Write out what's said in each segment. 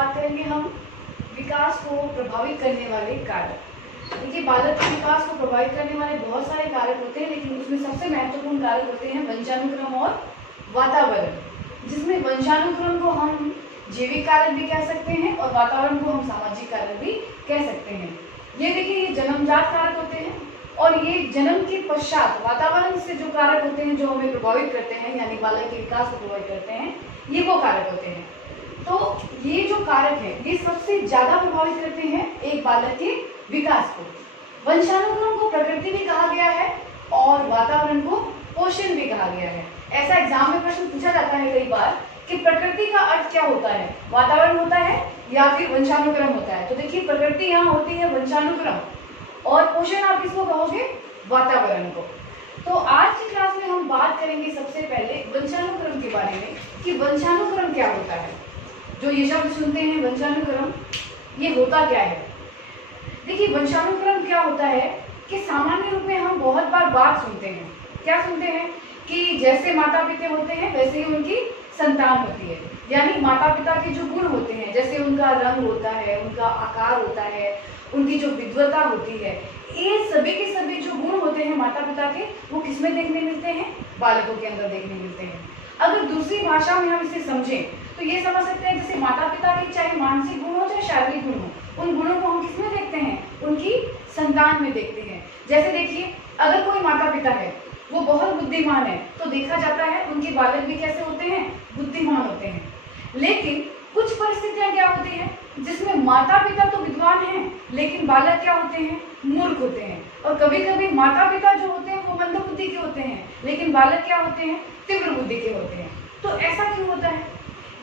बात करेंगे हम विकास को प्रभावित करने वाले कारक। देखिए, बालक के विकास को प्रभावित करने वाले बहुत सारे कारक होते हैं, लेकिन उसमें सबसे महत्वपूर्ण कारक होते हैं वंशानुक्रम और वातावरण, जिसमें वंशानुक्रम को हम जैविक कारक भी कह सकते हैं और वातावरण को हम सामाजिक कारक भी कह सकते हैं। ये देखिए, ये जन्मजात कारक होते हैं और ये जन्म के पश्चात वातावरण से जो कारक होते हैं जो हमें प्रभावित करते हैं, यानी बालक के विकास को प्रभावित करते हैं, ये वो कारक होते हैं। तो ये जो कारक है ये सबसे ज्यादा प्रभावित करते हैं एक बालक के विकास को। वंशानुक्रम को प्रकृति भी कहा गया है और वातावरण को पोषण भी कहा गया है। ऐसा एग्जाम में प्रश्न पूछा जाता है कई बार कि प्रकृति का अर्थ क्या होता है, वातावरण होता है या फिर वंशानुक्रम होता है। तो देखिए, प्रकृति यहाँ होती है वंशानुक्रम और पोषण आप किसको कहोगे, वातावरण को। तो आज की क्लास में हम बात करेंगे सबसे पहले वंशानुक्रम के बारे में कि वंशानुक्रम क्या होता है। जो ये शब्द सुनते हैं वंशानुक्रम, ये होता क्या है। देखिए, वंशानुक्रम क्या होता है कि सामान्य रूप में हम बहुत बार बात सुनते हैं, क्या सुनते हैं कि जैसे माता पिता होते हैं वैसे ही उनकी संतान होती है। यानी माता पिता के जो गुण होते हैं, जैसे उनका रंग होता है, उनका आकार होता है, उनकी जो विद्वता होती है, ये सभी के सभी जो गुण होते हैं माता पिता के, वो किसमें देखने मिलते हैं, बालकों के अंदर देखने मिलते हैं। अगर दूसरी भाषा में हम इसे समझें तो ये समझ सकते हैं जैसे माता पिता के चाहे मानसिक गुण हो चाहे शारीरिक गुण हो, उन गुणों को हम किसमें देखते हैं, उनकी संतान में देखते हैं। जैसे देखिए, अगर कोई माता पिता है वो बहुत बुद्धिमान है तो देखा जाता है उनके बालक भी कैसे होते हैं, बुद्धिमान होते हैं। लेकिन कुछ परिस्थितियां क्या होती हैं जिसमें माता पिता तो विद्वान हैं लेकिन बालक क्या होते हैं, मूर्ख होते हैं। और कभी कभी माता पिता जो होते हैं वो मंद बुद्धि के होते हैं लेकिन बालक क्या होते हैं, तीव्र बुद्धि के होते हैं। तो ऐसा क्यों होता है?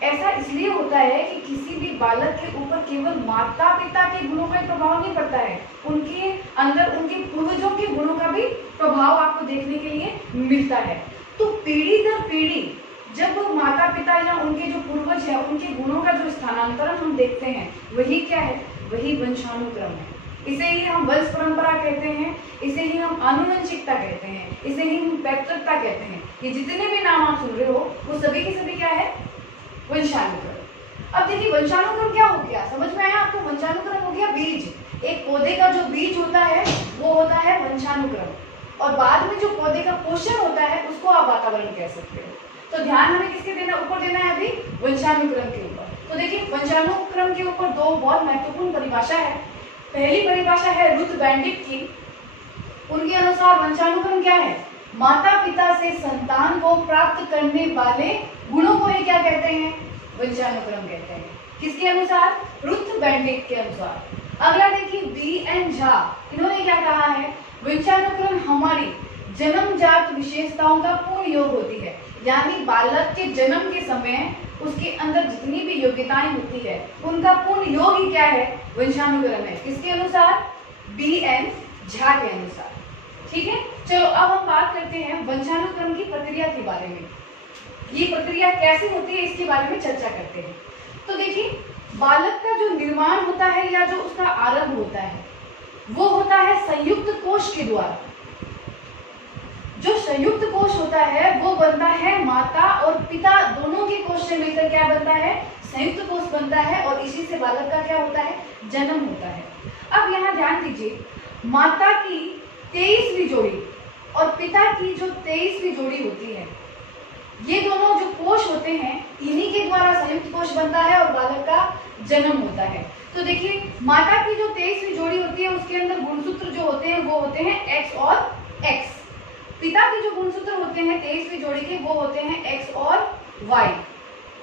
ऐसा इसलिए होता है कि किसी भी बालक के ऊपर केवल माता पिता के गुणों का प्रभाव नहीं पड़ता है, उनके अंदर उनके पूर्वजों के गुणों का भी प्रभाव आपको देखने के लिए मिलता है। तो पीढ़ी दर पीढ़ी जब माता पिता या उनके जो पूर्वज है उनके गुणों का जो स्थानांतरण हम देखते हैं, वही क्या है, वही वंशानुक्रम है। इसे ही हम वंश परंपरा कहते हैं, इसे ही हम आनुवंशिकता कहते हैं, इसे ही हम पैतृकता कहते हैं। ये जितने भी नाम आप सुन रहे हो वो सभी के सभी क्या है, वंशानुक्रम। अब देखिए, वंशानुक्रम क्या हो गया, समझ में आया आपको? वंशानुक्रम हो गया बीज। एक पौधे का जो बीज होता है वो होता है वंशानुक्रम, और बाद में जो पौधे का पोषण होता है उसको आप वातावरण कह सकते हो। तो ध्यान हमें किसके देना, ऊपर देना है अभी, वंशानुक्रम के ऊपर। तो देखिए, वंशानुक्रम के ऊपर दो बहुत महत्वपूर्ण परिभाषा है। पहली परिभाषा है रुथ बैंडिट की। उनके अनुसार वंशानुक्रम क्या है, माता पिता से संतान को प्राप्त करने वाले गुणों को ही क्या कहते हैं, वंशानुक्रम कहते हैं। किसके अनुसार, रुथ बैंडिट के अनुसार। अगला देखिए, बी.एन. झा, इन्होंने क्या कहा है, वंशानुक्रम हमारी जन्मजात विशेषताओं का पूर्ण योग होती है। यानी बालक के जन्म के समय उसके अंदर जितनी भी योग्यताएं होती है उनका पूर्ण योग ही क्या है, वंशानुक्रम है। किसके अनुसार, बी.एन. झा के अनुसार। ठीक है, चलो अब हम बात करते हैं वंशानुक्रम की प्रक्रिया के बारे में। ये प्रक्रिया कैसे होती है इसके बारे में चर्चा करते हैं। तो देखिए, बालक का जो निर्माण होता है या जो उसका आरंभ होता है वो होता है संयुक्त कोश के द्वारा। जो संयुक्त कोश होता है वो बनता है माता और पिता दोनों के कोश से मिलकर क्या बनता है, संयुक्त कोश बनता है, और इसी से बालक का क्या होता है, जन्म होता है। अब यहाँ ध्यान दीजिए, माता की 23वीं जोड़ी और पिता की जो 23वीं जोड़ी होती है, ये दोनों जो कोश होते हैं इन्हीं के द्वारा संयुक्त कोश बनता है और बालक का जन्म होता है। तो देखिए, माता की जो 23वीं जोड़ी होती है उसके अंदर गुणसूत्र जो होते हैं वो होते हैं X और X। पिता के जो गुणसूत्र होते हैं 23वीं जोड़ी के वो होते हैं X और Y।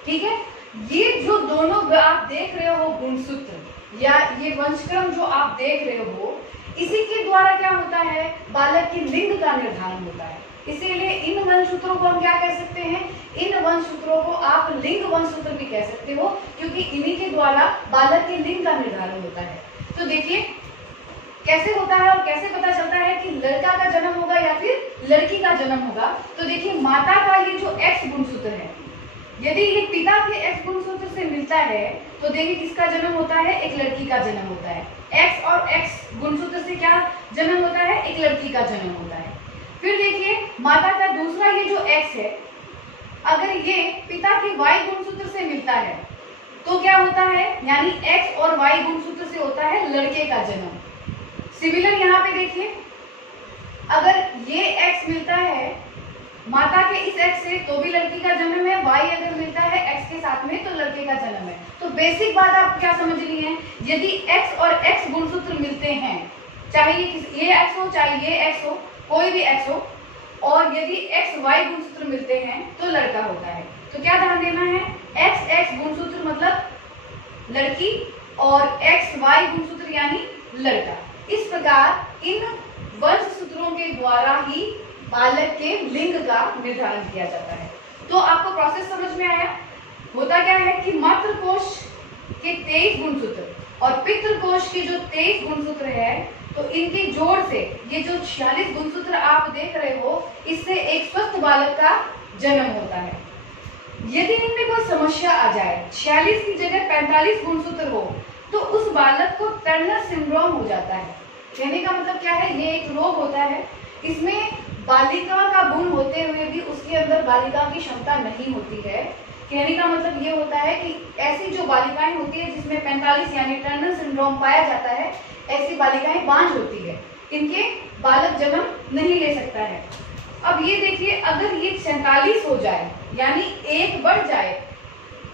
ठीक है, ये जो दोनों आप देख रहे हो गुणसूत्र या ये वंशक्रम जो आप देख रहे हो, इसी के द्वारा क्या होता है, बालक की लिंग का निर्धारण होता है। इसीलिए इन वंशसूत्रों को हम क्या कह सकते हैं, इन वंशसूत्रों को आप लिंग वंशसूत्र भी कह सकते हो, क्योंकि इन्हीं के द्वारा बालक के लिंग का निर्धारण होता है। तो देखिए कैसे होता है और कैसे पता चलता है कि लड़का का जन्म होगा या फिर लड़की का जन्म होगा। तो देखिए, माता का ये जो X गुणसूत्र है, यदि ये पिता के X गुणसूत्र से मिलता है तो देखिए किसका जन्म होता है, एक लड़की का जन्म होता है। X और X गुणसूत्र से क्या जन्म होता है, एक लड़की का जन्म होता है। फिर देखिए, माता का दूसरा ये जो X है, अगर ये पिता के Y गुणसूत्र से मिलता है तो क्या होता है, यानी X और Y गुणसूत्र से होता है लड़के का जन्म। सिमिलर यहाँ पे देखिए, अगर ये X मिलता है माता के इस X से तो भी लड़की का जन्म है, Y अगर मिलता है X के साथ में तो लड़के का जन्म है। तो बेसिक बात आप क्या समझनी है, यदि X और X गुणसूत्र मिलते हैं, चाहे ये X हो चाहे ये X हो, कोई भी X हो, और यदि X Y गुणसूत्र मिलते हैं तो लड़का होता है। तो क्या ध्यान देना है, X X गुणसूत्र मतलब लड़की और X Y गुणसूत्र यानी लड़का। इस प्रकार इन वंश सूत्रों के द्वारा ही बालक के लिंग का निर्धारण किया जाता है। तो आपको प्रोसेस समझ में आया। होता क्या है कि मातृकोश के 23 गुणसूत्र और पितृकोश के जो 23 गुणसूत्र है, तो इनके जोड़ से ये जो 46 गुणसूत्र आप देख रहे हो, इससे एक स्वस्थ बालक का जन्म होता है। यदि इनमें कोई समस्या आ जाए, 46 की जगह 45 गुणसूत्र हो, तो उस बालक को टर्नर सिंड्रोम हो जाता है। कहने का मतलब क्या है, ये एक रोग होता है, इसमें बालिका का गुण होते हुए भी उसके अंदर बालिका की क्षमता नहीं होती है। कहने का मतलब ये होता है कि ऐसी जो बालिकाएं होती है जिसमें 45 यानी टर्नर सिंड्रोम पाया जाता है, ऐसी बालिकाएं बांझ होती है, इनके बालक जन्म नहीं ले सकता है। अब ये देखिए, अगर ये 47 हो जाए यानी एक बढ़ जाए,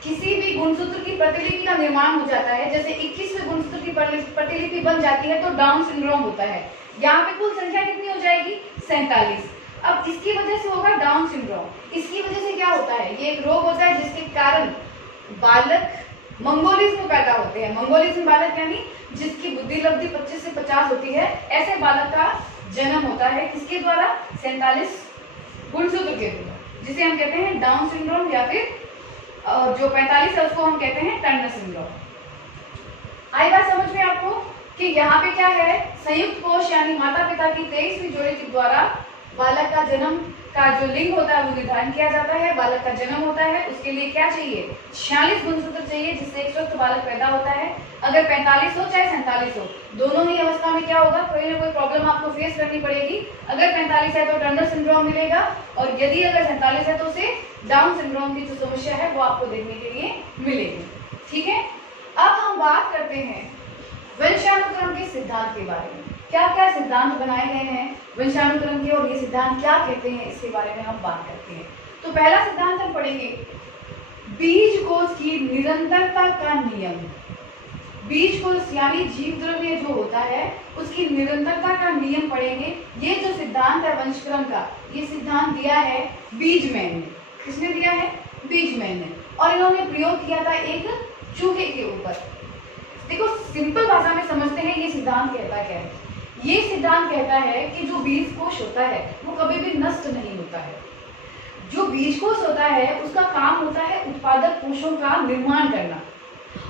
किसी भी गुणसूत्र की प्रतिलिपि का निर्माण हो जाता है, जैसे 21वें गुणसूत्र की प्रतिलिपि बन जाती है तो डाउन सिंड्रोम होता है। यहाँ पे कुल संख्या कितनी हो जाएगी, 47। अब इसकी वजह से होगा डाउन सिंड्रोम। इसकी वजह से क्या होता है, ये एक रोग होता है जिसके कारण बालक मंगोलिज्म पैदा होते हैं। मंगोलिज्म बालक यानी जिसकी बुद्धि लब्धि 25 से 50 होती है, ऐसे बालक का जन्म होता है। किसके द्वारा, 47 गुणसूत्र के द्वारा, जिसे हम कहते हैं डाउन सिंड्रोम, या फिर जो 45 है उसको हम कहते हैं टर्नर सिंड्रोम। आई बात समझ में आपको कि यहाँ पे क्या है, संयुक्त कोश यानी माता पिता की 23वीं जोड़ी के द्वारा बालक का जन्म का जो लिंग होता है वो निर्धारण किया जाता है। बालक का जन्म होता है, उसके लिए क्या चाहिए, 46 गुणसूत्र चाहिए, जिससे एक स्वस्थ बालक पैदा होता है। अगर 45 हो चाहे 47 हो, दोनों ही अवस्था में क्या होगा, कोई ना कोई प्रॉब्लम आपको फेस करनी पड़ेगी। अगर 45 है तो टर्नर सिंड्रोम मिलेगा, और यदि अगर 47 है तो उसे डाउन सिंड्रोम की जो समस्या है वो आपको देखने के लिए मिलेगी। ठीक है, अब हम बात करते हैं वंशानुक्रम के सिद्धांत के बारे में। क्या क्या सिद्धांत बनाए गए हैं वंशानुक्रम के, और ये सिद्धांत क्या कहते हैं, इसके बारे में हम बात करते हैं। तो पहला सिद्धांत हम पढ़ेंगे बीज कोश की निरंतरता का नियम। बीज कोश यानी जीव द्रव्य जो होता है उसकी निरंतरता का नियम पढ़ेंगे। ये जो सिद्धांत है वंशक्रम का, ये सिद्धांत दिया है बीजमैन ने। किसने दिया है, बीजमैन ने, और इन्होंने प्रयोग किया था एक चूहे के ऊपर। देखो सिंपल भाषा में समझते हैं ये सिद्धांत कहता क्या है। ये सिद्धांत कहता है कि जो बीज कोश होता है वो कभी भी नष्ट नहीं होता है। जो बीज कोश होता है उसका काम होता है उत्पादक कोशों का निर्माण करना,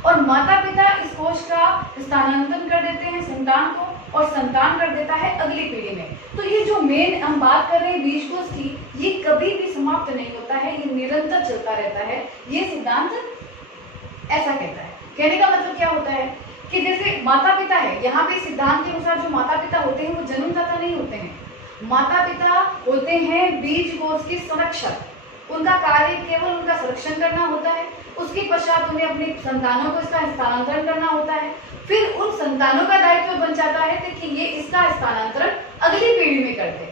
और माता पिता इस कोश का स्थानांतरण कर देते हैं संतान को, और संतान कर देता है अगली पीढ़ी में। तो ये जो मेन हम बात कर रहे हैं बीज कोश की, ये कभी भी समाप्त नहीं होता है, ये निरंतर चलता रहता है। ये सिद्धांत ऐसा कहता है। कहने का मतलब क्या होता है कि जैसे माता पिता है, यहाँ पे सिद्धांत के अनुसार जो माता पिता होते हैं वो जन्मदाता नहीं होते हैं। माता पिता होते हैं बीज कोश के संरक्षक। उनका कार्य केवल उनका संरक्षण करना होता है। उसके पश्चात उन्हें अपने संतानों को इसका स्थानांतरण करना होता है। फिर उन संतानों का दायित्व बन जाता है कि ये इसका स्थानांतरण अगली पीढ़ी में करते।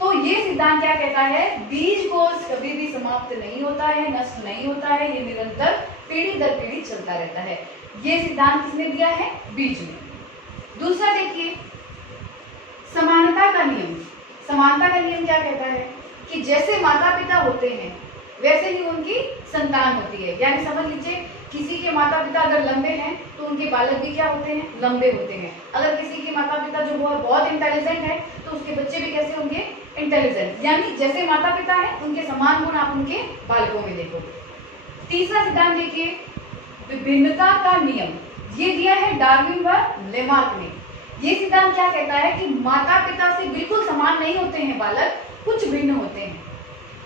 तो ये सिद्धांत क्या कहता है, बीज कोश कभी भी समाप्त नहीं होता है, नष्ट नहीं होता है, ये निरंतर पीढ़ी दर पीढ़ी चलता रहता है। ये सिद्धांत किसने दिया है, बीज ने। दूसरा देखिए समानता का नियम। समानता का नियम क्या कहता है कि जैसे माता पिता होते हैं वैसे ही उनकी संतान होती है। यानी समझ लीजिए किसी के माता पिता अगर लंबे हैं तो उनके बालक भी क्या होते हैं, लंबे होते हैं। अगर किसी के माता पिता जो बहुत इंटेलिजेंट है तो उसके बच्चे भी कैसे होंगे, इंटेलिजेंट। यानी जैसे माता पिता है उनके समान गुण आप उनके बालकों में देखोगे। तीसरा सिद्धांत देखिए विभिन्नता का नियम। ये दिया है डार्विन व लेमार्क ने। ये सिद्धांत क्या कहता है कि माता पिता से बिल्कुल समान नहीं होते हैं बालक, कुछ भिन्न होते हैं।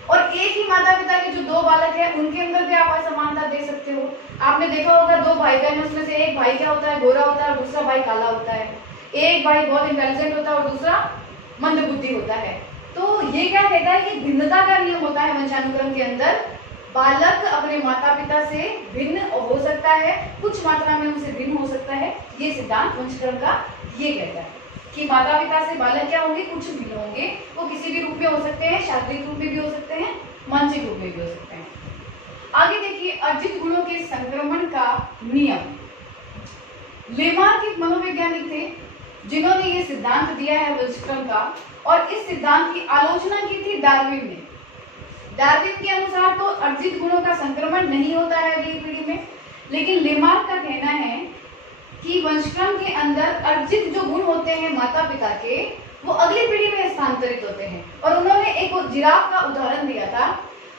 और एक ही माता पिता के जो दो बालक हैं उनके अंदर भी आप असमानता देख सकते हो। आपने देखा होगा दो भाई बहन, उसमें से एक भाई क्या होता है, गोरा होता है, और दूसरा भाई काला होता है। एक भाई बहुत इंटेलिजेंट होता है और दूसरा मंदबुद्धि होता है। तो ये क्या कहता है कि भिन्नता का नियम होता है वंशानुक्रम के अंदर। बालक अपने माता पिता से भिन्न हो सकता है, कुछ मात्रा में उनसे भिन्न हो सकता है। ये सिद्धांत वंशक्रम का ये कहता है कि माता पिता से बालक क्या होंगे, कुछ भिन्न होंगे। वो किसी भी रूप में हो सकते हैं, शारीरिक रूप में भी हो सकते हैं, मानसिक रूप में भी हो सकते हैं। आगे देखिए अर्जित गुणों के संक्रमण का नियम। लेमार्क एक मनोवैज्ञानिक थे जिन्होंने ये सिद्धांत दिया है वंशक्रम का, और इस सिद्धांत की आलोचना की थी डार्विन ने। डार्विन के अनुसार तो अर्जित गुणों का संक्रमण नहीं होता है अगली पीढ़ी में, लेकिन लेमार्क का कहना है कि वंशक्रम के अंदर अर्जित जो गुण होते हैं माता पिता के, वो अगली पीढ़ी में स्थानांतरित होते हैं। और उन्होंने एक जिराफ का उदाहरण दिया था।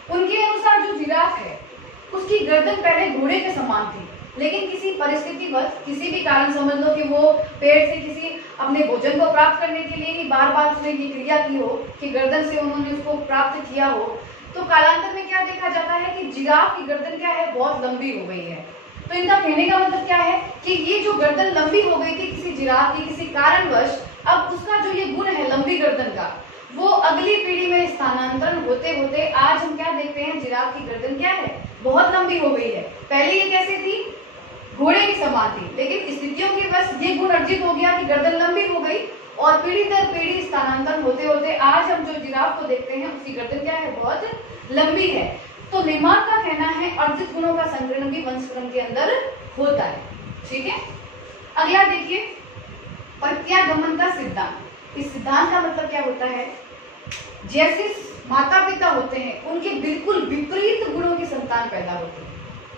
उनके अनुसार जो जिराफ है उसकी गर्दन पहले घोड़े के समान थी, लेकिन किसी परिस्थितिवश, किसी भी कारण, समझ लो कि वो पेड़ से किसी अपने भोजन को प्राप्त करने के लिए ही बार बार उसने ये क्रिया की हो कि गर्दन से उन्होंने उसको प्राप्त किया हो, तो कालांतर में क्या देखा जाता है कि जिराफ की गर्दन क्या है, बहुत लंबी हो गई है। तो इनका कहने का मतलब क्या है कि ये जो गर्दन लंबी हो गई थी किसी जिराफ की किसी कारणवश, अब उसका जो ये गुण है लंबी गर्दन का, वो अगली पीढ़ी में स्थानांतरण होते होते आज हम क्या देखते हैं, जिराफ की गर्दन क्या है, बहुत लंबी हो गई है। पहले ये कैसे थी, घोड़े की समान थी, लेकिन स्थितियों के बस ये गुण अर्जित हो गया कि गर्दन लंबी हो गई, और पीढ़ी दर पीढ़ी स्थानांतरण होते होते आज हम जो जिराफ को देखते हैं उसकी गर्दन क्या है, बहुत लंबी है। तो लेमार्क का कहना है अर्जित गुणों का संक्रमण भी वंशक्रम के अंदर होता है। ठीक है, अगला देखिए प्रत्यागमन का सिद्धांत। इस सिद्धांत का मतलब क्या होता है, जैसे माता पिता होते हैं उनके बिल्कुल विपरीत गुणों की संतान पैदा होती है,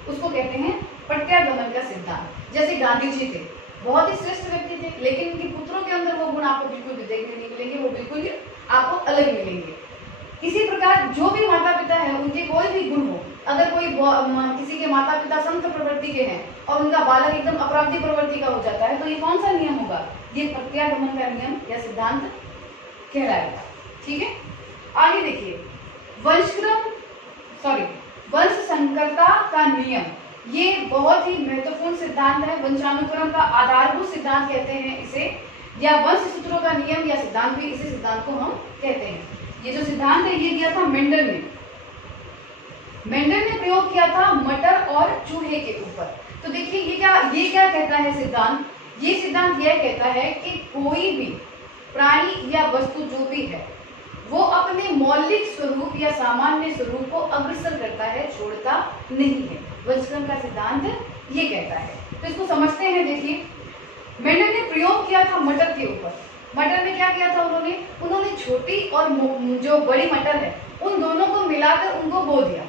उसको कहते हैं प्रत्यागमन का सिद्धांत। जैसे गांधी जी थे, बहुत ही श्रेष्ठ व्यक्ति थे, लेकिन उनके पुत्रों के अंदर वो गुण आपको बिल्कुल भी देखने नहीं मिलेंगे, वो बिल्कुल ही आपको अलग मिलेंगे। इसी प्रकार जो भी माता पिता है उनके कोई भी गुण हो, अगर कोई किसी के माता पिता संत प्रवृत्ति के हैं और उनका बालक एकदम अपराधी प्रवृत्ति का हो जाता है, तो ये कौन सा नियम होगा, ये प्रत्यागमन का नियम या सिद्धांत कहलाएगा। ठीक है, आगे देखिए वंश संकरता का नियम। ये बहुत ही महत्वपूर्ण सिद्धांत है, वंशानुक्रम का आधारभूत सिद्धांत कहते हैं इसे, या वंश सूत्रों का नियम या सिद्धांत भी इसी सिद्धांत को हम कहते हैं। ये जो सिद्धांत है ये दिया था मेंडल ने। मेंडल ने प्रयोग किया था मटर और चूहे के ऊपर। तो देखिए ये क्या कहता है सिद्धांत, ये सिद्धांत यह कहता है कि कोई भी प्राणी या वस्तु जो भी है वो अपने मौलिक स्वरूप या सामान्य स्वरूप को अग्रसर करता है, छोड़ता नहीं है। वंशक्रम का सिद्धांत ये कहता है। तो इसको समझते हैं। देखिए मेंडल ने प्रयोग किया था मटर के ऊपर। मटर में क्या किया था उन्होंने छोटी और जो बड़ी मटर है उन दोनों को मिलाकर उनको बो दिया।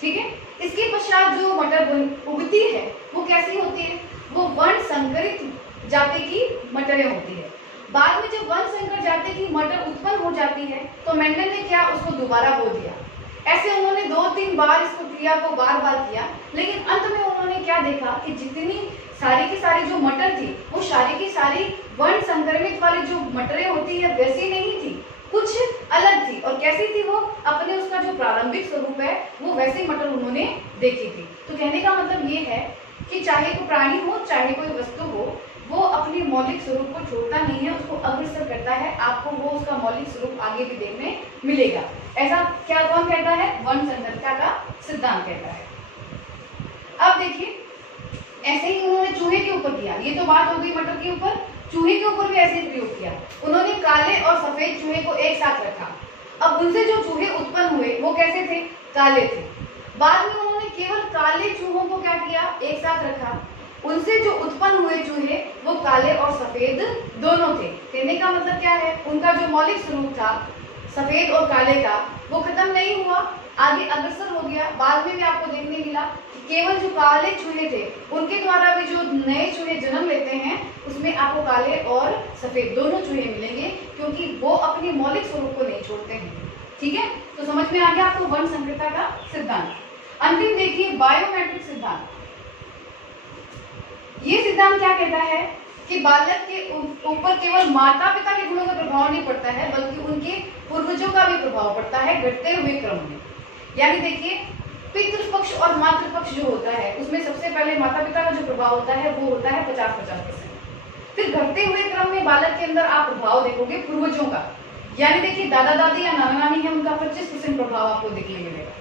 ठीक है, इसके पश्चात जो मटर उगती है वो कैसी होती है, वो वर्ण संकरित जाति की मटरें होती है। बाद में जब वर्ण संकर जाति की मटर उत्पन्न हो जाती है तो मेंडल ने क्या उसको दोबारा बो दिया। ऐसे उन्होंने 2-3 बार इसको क्रिया को बार बार किया, लेकिन अंत में उन्होंने क्या देखा कि जितनी सारी की सारी जो मटर थी वो सारी की सारी वर्ण संक्रमित वाली जो मटरें होती है वैसी नहीं थी, कुछ अलग थी। और कैसी थी वो, अपने उसका जो प्रारंभिक स्वरूप है वो वैसी मटर उन्होंने देखी थी। तो कहने का मतलब ये है कि चाहे कोई प्राणी हो चाहे कोई वस्तु हो, वो अपनी मौलिक स्वरूप को छोड़ता नहीं है, उसको अग्रसर करता है। आपको वो उसका मौलिक स्वरूप आगे भी देखने मिलेगा। ऐसा क्या कौन कहता है, वर्ण संकरता का सिद्धांत कहता है। अब देखिए ऐसे ही उन्होंने चूहे के ऊपर किया। ये तो बात हो गई मटर के ऊपर, चूहे के ऊपर भी ऐसे ही प्रयोग किया। उन्होंने काले और सफेद चूहे को एक साथ रखा। अब उनसे जो चूहे उत्पन्न हुए वो कैसे थे, काले थे। बाद में उन्होंने केवल काले चूहों को क्या किया, एक साथ रखा। उनसे जो उत्पन्न हुए चूहे वो काले और सफेद दोनों थे। कहने का मतलब क्या है, उनका जो मौलिक स्वरूप था सफेद और काले का वो खत्म नहीं हुआ, आगे अग्रसर हो गया। बाद में भी आपको देखने मिला कि केवल जो काले चूहे थे उनके द्वारा भी जो नए चूहे जन्म लेते हैं उसमें आपको काले और सफेद दोनों चूहे मिलेंगे, क्योंकि वो अपने मौलिक स्वरूप को नहीं छोड़ते हैं। ठीक है, तो समझ में आ गया आपको वर्ण संकरता का सिद्धांत। अंतिम देखिए बायोमेट्रिक सिद्धांत। ये सिद्धांत क्या कहता है कि बालक के ऊपर केवल माता पिता के गुणों का प्रभाव नहीं पड़ता है, बल्कि उनके पूर्वजों का भी प्रभाव पड़ता है घटते हुए क्रम में। यानी देखिए पितृपक्ष और मातृपक्ष जो होता है उसमें सबसे पहले माता पिता का जो प्रभाव होता है वो होता है 50-50%। फिर घटते हुए क्रम में बालक के अंदर आप प्रभाव देखोगे पूर्वजों का, यानी देखिए दादा दादी या नाना नानी है उनका 25% प्रभाव आपको देखने मिलेगा।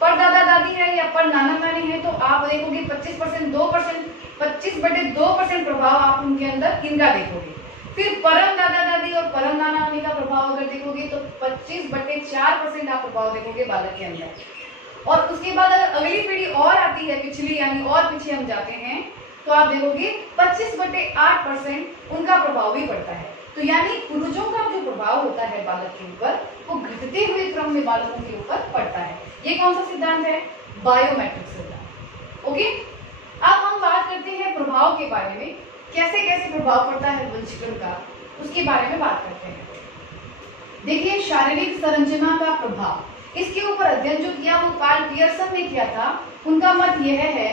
परदादा दादी है या पर नाना नानी है, तो आप देखोगे 25% 2%, 25/2% प्रभाव आप उनके अंदर इनका देखोगे। फिर परम दादा दादी और परम नाना नानी का प्रभाव अगर देखोगे तो 25/4% आप प्रभाव देखोगे बालक के अंदर। और उसके बाद अगर अगली पीढ़ी और आती है पिछली, यानी और पीछे हम जाते हैं, तो आप देखोगे 25/8% उनका प्रभाव भी पड़ता है। तो यानी पूर्वजों का जो प्रभाव होता है बालक के ऊपर, वो घटते हुए क्रम में बालकों के ऊपर पड़ता है। ये कौन सा सिद्धांत है? बायोमेट्रिक सिद्धांत। ओके, अब हम बात करते हैं प्रभाव के बारे में, कैसे कैसे प्रभाव पड़ता है वंशक्रम का, उसके बारे में बात करते हैं। देखिए, शारीरिक संरचना का प्रभाव, इसके ऊपर अध्ययन जो किया वो कार्ल पियर्सन ने किया था। उनका मत यह है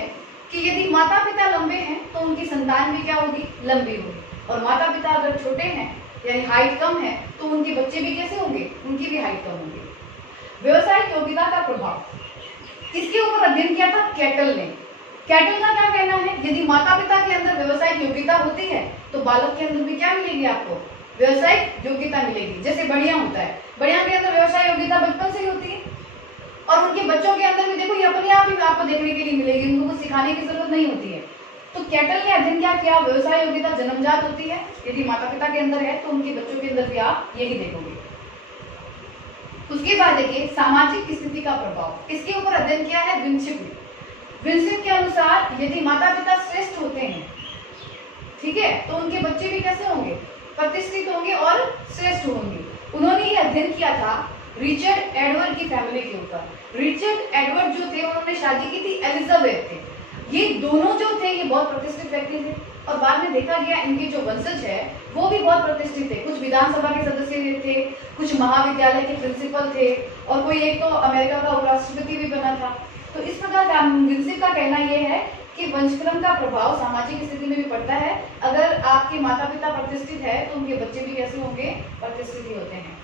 कि यदि माता पिता लंबे हैं तो उनकी संतान भी क्या होगी? लंबी होगी। और माता पिता अगर छोटे हैं यानी हाइट कम है तो उनके बच्चे भी कैसे होंगे? उनकी भी हाइट कम होगी। व्यवसायिक योग्यता का प्रभाव, इसके ऊपर अध्ययन किया था कैटल ने। कैटल का क्या कहना है? यदि माता पिता के अंदर व्यवसायिक योग्यता होती है तो बालक के अंदर भी क्या मिलेगी? आपको व्यवसायिक योग्यता मिलेगी। जैसे बढ़िया होता है, बढ़िया के अंदर व्यवसाय योग्यता बचपन से ही होती है, और उनके बच्चों के अंदर भी देखो ये अपने आप ही आपको देखने के लिए मिलेगी, उनको कुछ सिखाने की जरूरत नहीं होती है। तो कैटल ने अध्ययन क्या किया? व्यवसाय योग्यता जन्मजात होती है, यदि माता पिता के अंदर है तो उनके बच्चों के अंदर भी आप यही देखोगे। उसके बाद देखिए सामाजिक स्थिति का प्रभाव, इसके ऊपर अध्ययन किया है विंशिप ने। विंशिप के अनुसार यदि माता पिता श्रेष्ठ होते हैं, ठीक है, तो उनके बच्चे भी कैसे होंगे? प्रतिष्ठित होंगे और श्रेष्ठ होंगे। उन्होंने ये अध्ययन किया था रिचर्ड एडवर्ड की फैमिली के ऊपर। रिचर्ड एडवर्ड जो थे उन्होंने शादी की थी एलिजाबेथ से। ये दोनों जो थे ये बहुत प्रतिष्ठित व्यक्ति थे, और बाद में देखा गया इनके जो वंशज है वो भी बहुत प्रतिष्ठित थे। कुछ विधानसभा के सदस्य थे, कुछ महाविद्यालय के प्रिंसिपल थे, और कोई एक तो अमेरिका का उपराष्ट्रपति भी बना था। तो इस प्रकार विंशिप का कहना यह है कि वंशक्रम का प्रभाव सामाजिक स्थिति में भी पड़ता है। अगर आपके माता पिता प्रतिष्ठित है तो उनके बच्चे भी कैसे होंगे? प्रतिष्ठित ही होते हैं।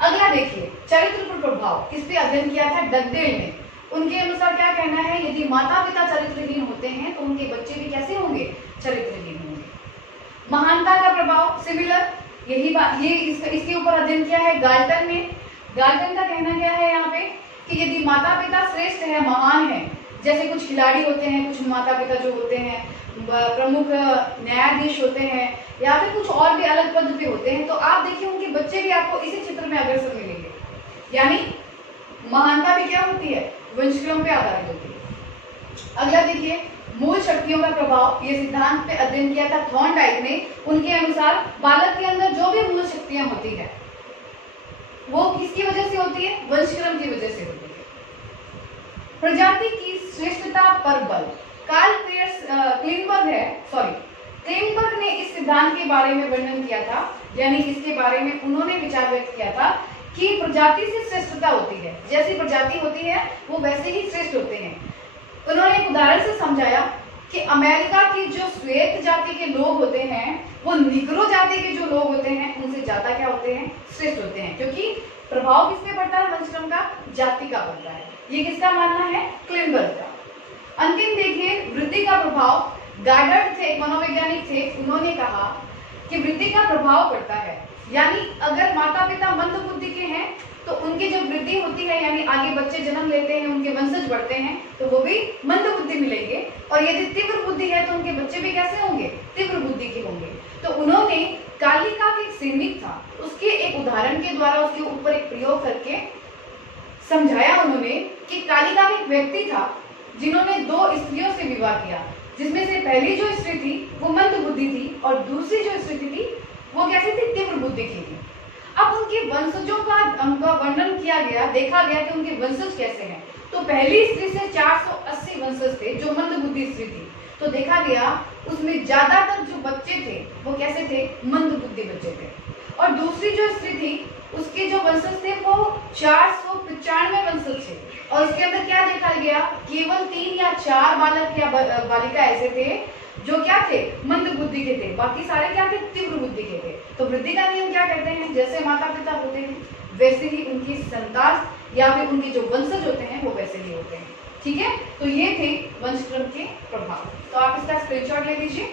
अगला देखिए चरित्र पर प्रभाव, इस पे अध्ययन किया था डगडेल ने। उनके अनुसार क्या कहना है? यदि माता पिता चरित्रहीन होते हैं तो उनके बच्चे भी कैसे होंगे? चरित्रहीन होंगे। महानता का प्रभाव सिमिलर, यही बात ये इसके ऊपर अध्ययन किया है गाल्टन ने। गाल्टन का कहना क्या है यहाँ पे कि यदि माता पिता श्रेष्ठ है, महान है, जैसे कुछ खिलाड़ी होते हैं, कुछ माता पिता जो होते हैं प्रमुख न्यायाधीश होते हैं, या फिर कुछ और भी अलग पद पे होते हैं, तो आप देखिए उनके बच्चे भी आपको इसी चित्र में अग्रसर मिलेंगे। यानी महानता भी क्या होती है? वंशक्रम पे आधारित होती है। अगला देखिए मूल शक्तियों का प्रभाव, ये सिद्धांत पे अध्ययन किया था थॉर्नडाइक ने। उनके अनुसार बालक के अंदर जो भी मूल शक्तियां होती है वो किसकी वजह से होती है? वंशक्रम की वजह से होती है। प्रजाति की श्रेष्ठता पर बल, कार्ल क्लीनबर्ग ने इस सिद्धांत के बारे में वर्णन किया था, यानी इसके बारे में उन्होंने विचार व्यक्त किया था कि प्रजाति से श्रेष्ठता होती है, जैसी प्रजाति होती है वो वैसे ही श्रेष्ठ होते हैं। उन्होंने एक उदाहरण से समझाया कि अमेरिका की जो श्वेत जाति के लोग होते हैं वो निग्रो जाति के जो लोग होते हैं उनसे ज्यादा क्या होते हैं? श्रेष्ठ होते हैं, क्योंकि प्रभाव किसपे पड़ता है? वंशक्रम का, जाति का पड़ता है। ये किसका मानना है? क्लिनबर्ग का। अंतिम देखिए वृद्धि का प्रभाव, गार्डर थे, एक मनोवैज्ञानिक थे, उन्होंने कहा कि वृद्धि का प्रभाव पड़ता है। यानी अगर माता पिता मंद बुद्धि के हैं तो उनकी जब वृद्धि होती है, यानी आगे बच्चे जन्म लेते हैं, उनके वंशज बढ़ते हैं, तो वो भी मंद बुद्धि मिलेंगे। और यदि तीव्र बुद्धि है तो उनके बच्चे भी कैसे होंगे? तीव्र बुद्धि के होंगे। तो उन्होंने कालिका के एक सैनिक था, उसके एक उदाहरण के द्वारा उसके ऊपर एक प्रयोग करके समझाया उन्होंने कि कालिका एक व्यक्ति था जिन्होंने 2 स्त्रियों से विवाह किया, जिसमें से पहली जो स्त्री थी वो मंद बुद्धि थी और दूसरी जो स्त्री थी वो कैसी थी? तीव्र बुद्धि की थी। अब उनके वंशजों का वर्णन किया गया, देखा गया कि उनके वंशज कैसे हैं। तो पहली स्त्री से 480 वंशज थे जो मंद बुद्धि स्त्री थी। तो देखा गया उसमें ज्यादातर जो बच्चे थे वो कैसे थे? मंद बुद्धि बच्चे थे। और दूसरी जो स्त्री थी उसके जो वंशज थे वो 495 वंशज थे, और उसके अंदर क्या देखा गया? केवल 3 या 4 बालक या बालिका ऐसे थे जो क्या थे? मंद बुद्धि के थे, बाकी सारे क्या थे? तीव्र बुद्धि के थे। तो वृद्धि का नियम क्या कहते हैं? जैसे माता पिता होते हैं वैसे ही उनकी संतान या फिर उनके जो वंशज होते हैं वो वैसे ही होते हैं। ठीक है, तो ये थे वंशक्रम के प्रभाव। तो आप इसका स्क्रीनशॉट ले लीजिए।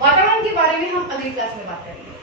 वातावरण के बारे में हम अगली क्लास में बात करेंगे।